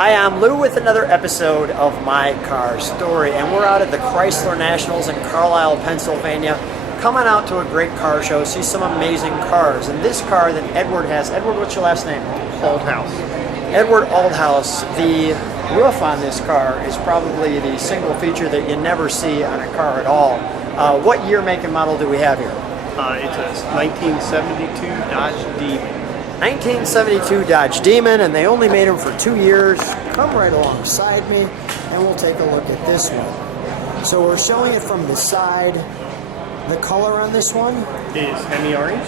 Hi, I'm Lou with another episode of My Car Story, and we're out at the Chrysler Nationals in Carlisle, Pennsylvania, coming out to a great car show, see some amazing cars. And this car that Edward has, Edward, what's your last name? Althouse. Edward Althouse. The roof on this car is probably the single feature that you never see on a car at all. What year, make, and model do we have here? It's a 1972 Dodge Demon. 1972 Dodge Demon, and they only made them for 2 years. Come right alongside me, and we'll take a look at this one. So we're showing it from the side. The color on this one Is Hemi Orange.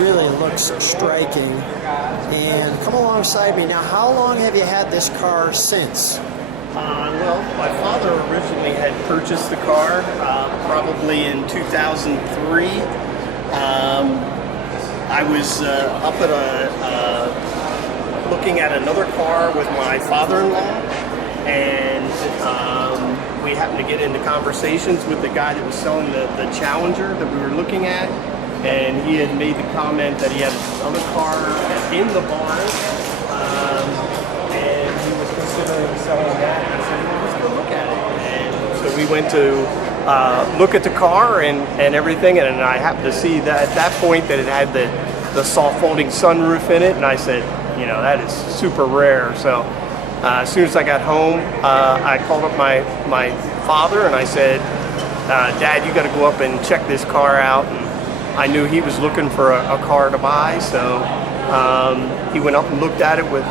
really looks striking. And come alongside me. Now, how long have you had this car since? Well, my father originally had purchased the car probably in 2003. I was up at looking at another car with my father-in-law, and we happened to get into conversations with the guy that was selling the Challenger that we were looking at, and he had made the comment that he had another car in the barn, and he was considering selling that. I said, well, let's go look at it. And so we went to look at the car and everything, and I happened to see that at that point that it had the soft folding sunroof in it, and I said, you know, that is super rare. So as soon as I got home, I called up my father and I said, Dad, you got to go up and check this car out. And I knew he was looking for a car to buy, so he went up and looked at it with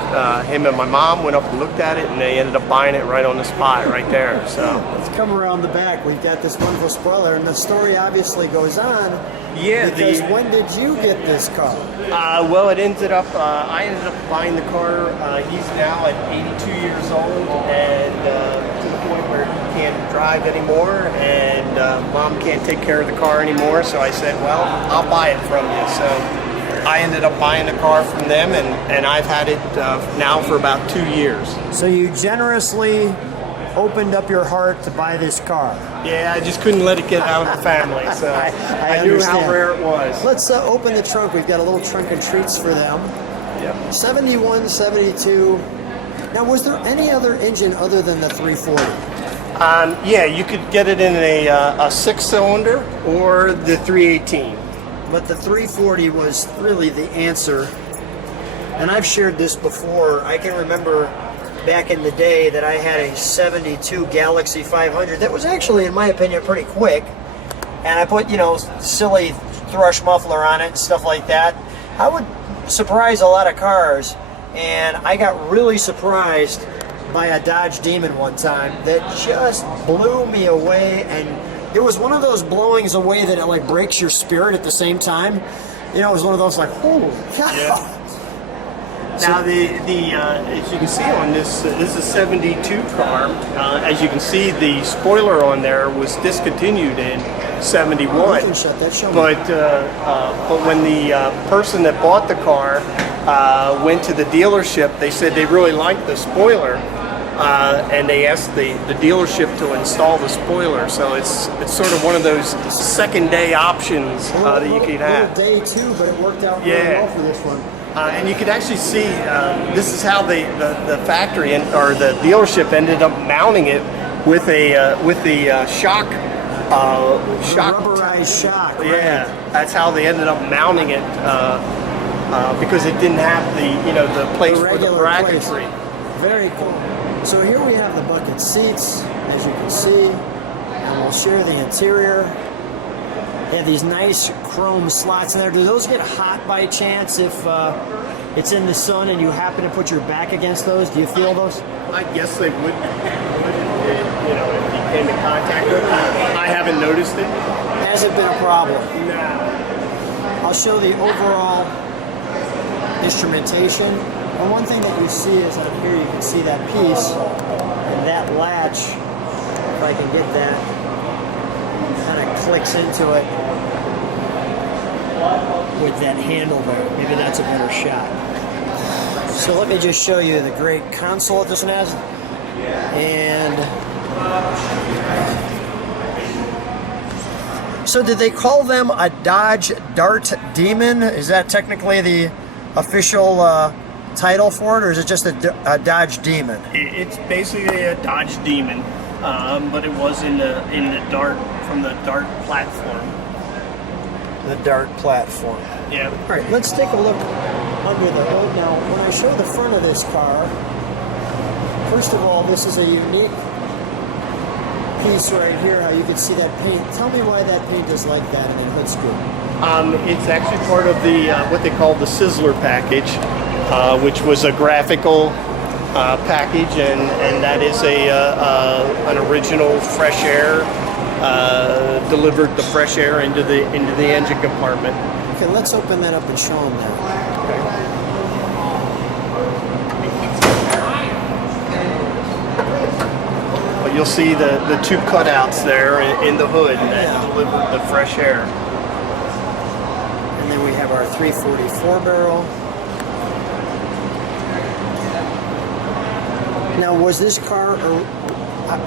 him and my mom went up and looked at it, and they ended up buying it right on the spot right there. So let's come around the back. We've got this wonderful spoiler, and the story obviously goes on. Yeah. Because when did you get this car? Well, it ended up, I ended up buying the car. He's now at 82 years old, and to the point where he can't drive anymore, and Mom can't take care of the car anymore. So I said, well, I'll buy it from you. So I ended up buying the car from them, and I've had it now for about 2 years. So you generously opened up your heart to buy this car. Yeah, I just couldn't let it get out of the family, so I knew how rare it was. Let's open the trunk. We've got a little trunk and treats for them. Yep. 71, 72. Now, was there any other engine other than the 340? Yeah, you could get it in a six-cylinder or the 318. But the 340 was really the answer. And I've shared this before. I can remember back in the day that I had a 72 Galaxy 500 that was actually, in my opinion, pretty quick. And I put, you know, silly thrush muffler on it and stuff like that. I would surprise a lot of cars, and I got really surprised by a Dodge Demon one time that just blew me away. And it was one of those blowings away that it like breaks your spirit at the same time. You know, it was one of those like, holy cow. Yeah. Now, as you can see on this is a 72 car. As you can see, the spoiler on there was discontinued in 71. Oh, you can shut that, show me. But when the person that bought the car went to the dealership, they said they really liked the spoiler, and they asked the dealership to install the spoiler. So it's sort of one of those second day options that you could have. Day two, but it worked out really well for this one. And you could actually see this is how the factory or the dealership ended up mounting it with the shock. Rubberized shock. Right? Yeah, that's how they ended up mounting it because it didn't have the place for the bracketry. Very cool. So here we have the bucket seats, as you can see, and we'll share the interior. They have these nice chrome slots in there. Do those get hot by chance if it's in the sun and you happen to put your back against those? Do you feel those? I guess they would. If you came in contact with them. I haven't noticed it. Hasn't been a problem. No. I'll show the overall instrumentation. And one thing that you see is up here, you can see that piece and that latch. If I can get that. Kind of clicks into it with that handle there. Maybe that's a better shot. So let me just show you the great console that this one has. And so did they call them a Dodge Dart Demon? Is that technically the official title for it, or is it just a Dodge Demon? It's basically a Dodge Demon, but it was in the Dart, from the Dart platform. The Dart platform. Yeah. All right, let's take a look under the hood. Now, when I show the front of this car, first of all, this is a unique piece right here, how you can see that paint. Tell me why that paint is like that in the hood scoop. It's actually part of the what they call the Sizzler package, which was a graphical package, and that is an original fresh air, delivered the fresh air into the engine compartment. Okay, let's open that up and show them that. But you'll see the two cutouts there in the hood that deliver the fresh air. And then we have our 344 barrel. Now, was this car, or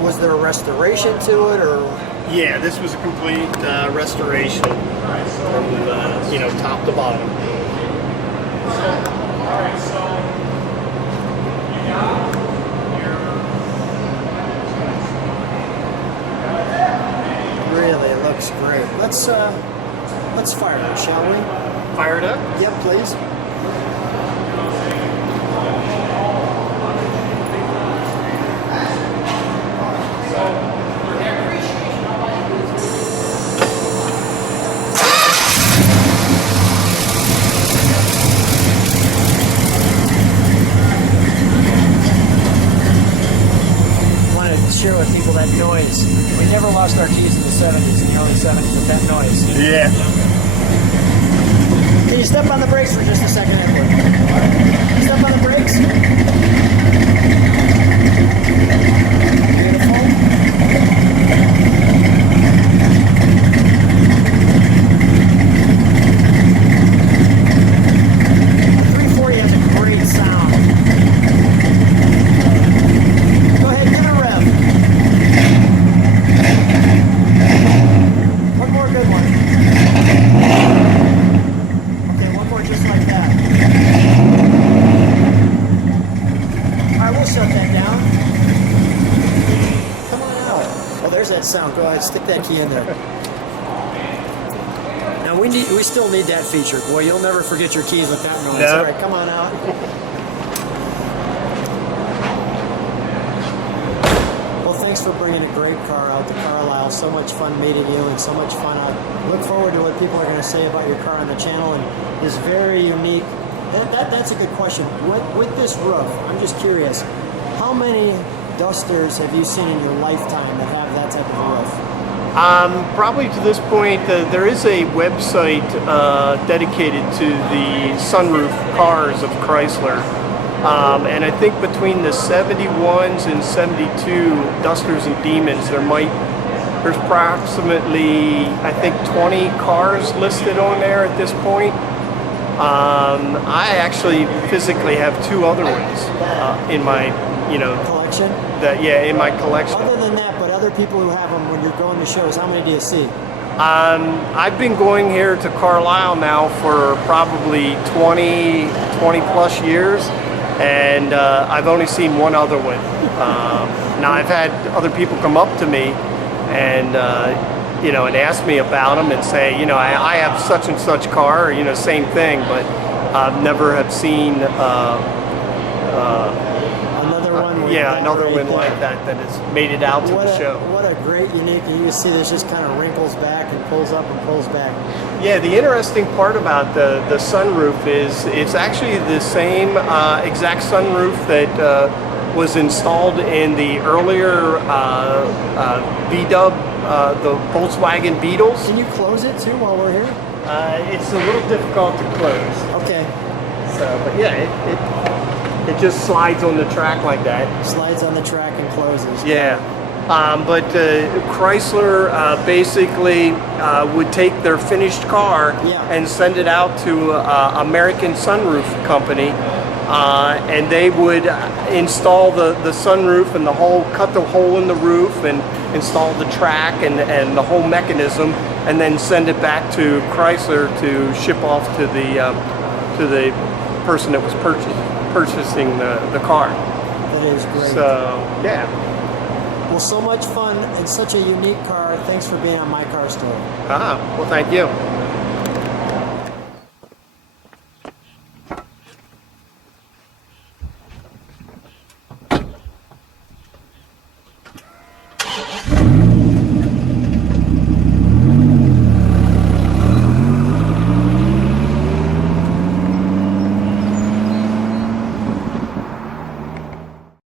was there a restoration to it, or? Yeah, this was a complete restoration from top to bottom. Really looks great. Let's fire it, shall we? Fire it up? Yep, please. Share with people that noise. We never lost our keys in the 70s, in the early 70s, with that noise. Yeah. Can you step on the brakes for just a second, Edward? Step on the brakes. Beautiful. The 340 has a great sound. Go ahead, give it a rev. One more good one. Okay, one more just like that. Alright, we'll shut that down. Come on out. Oh, there's that sound. Go ahead, stick that key in there. Now we still need that feature. Boy, you'll never forget your keys with that noise. No. Alright, come on out. Thanks for bringing a great car out to Carlisle. So much fun meeting you, and so much fun. I look forward to what people are going to say about your car on the channel, and this very unique. That's a good question. With this roof, I'm just curious, how many Dusters have you seen in your lifetime that have that type of roof? Probably to this point, there is a website dedicated to the sunroof cars of Chrysler. And I think between the 71s and 72 Dusters and Demons, there's approximately, I think, 20 cars listed on there at this point. I actually physically have two other ones in my, collection? In my collection. Other than that, but other people who have them when you're going to shows, how many do you see? I've been going here to Carlisle now for probably 20 plus years. And I've only seen one other one. Now I've had other people come up to me and and ask me about them and say, I have such and such car, same thing, but I've never have seen another one. Another one like that has made it out to the show. What a great unique! You can see this just kind of wrinkles back and pulls up and pulls back. Yeah, the interesting part about the sunroof is it's actually the same exact sunroof that was installed in the earlier V-Dub, the Volkswagen Beetles. Can you close it too while we're here? It's a little difficult to close. Okay. So, but yeah, it just slides on the track like that. Slides on the track and closes. Yeah. But Chrysler basically would take their finished car and send it out to American Sunroof Company, and they would install the sunroof and cut the hole in the roof and install the track and the whole mechanism, and then send it back to Chrysler to ship off to the person that was purchasing the car. That is great. So yeah. Well, so much fun and such a unique car. Thanks for being on My Car Story. Well, thank you.